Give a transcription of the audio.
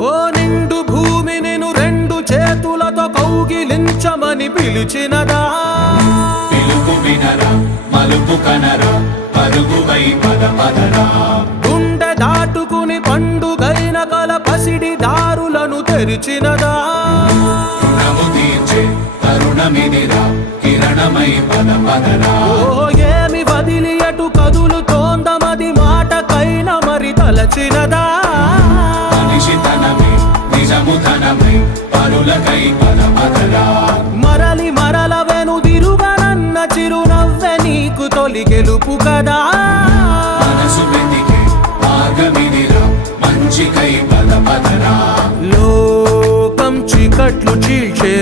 ఓ నిండు భూమి నిన్ను రెండు చేతులతో కౌగిలించమని పిలిచినదా? పిలుపు వినరా, మలుపు కనరా, పరుగువై పద పదరా. గుండె దాటుకుని పండుగైన కల పసిడి దారులను తెరిచినదా? రుణము తీర్చే తరుణమిదిరా, కిరణమై పద పదరా. ఓ ఏమి వదిలి అటు కదులుతోందమది మాటకైన మరి తలచినదా? మనిషితనమే నిజముతనమై పరులకై పద పదరా. మరలి మరల వెనుదిరుగనన్న చిరునవ్వె నీకు తొలి గెలుపు కదా? మనసు వెతికే మార్గమిదిరా, మంచికై పద పదరా. లోకం చీకట్లు చీల్చే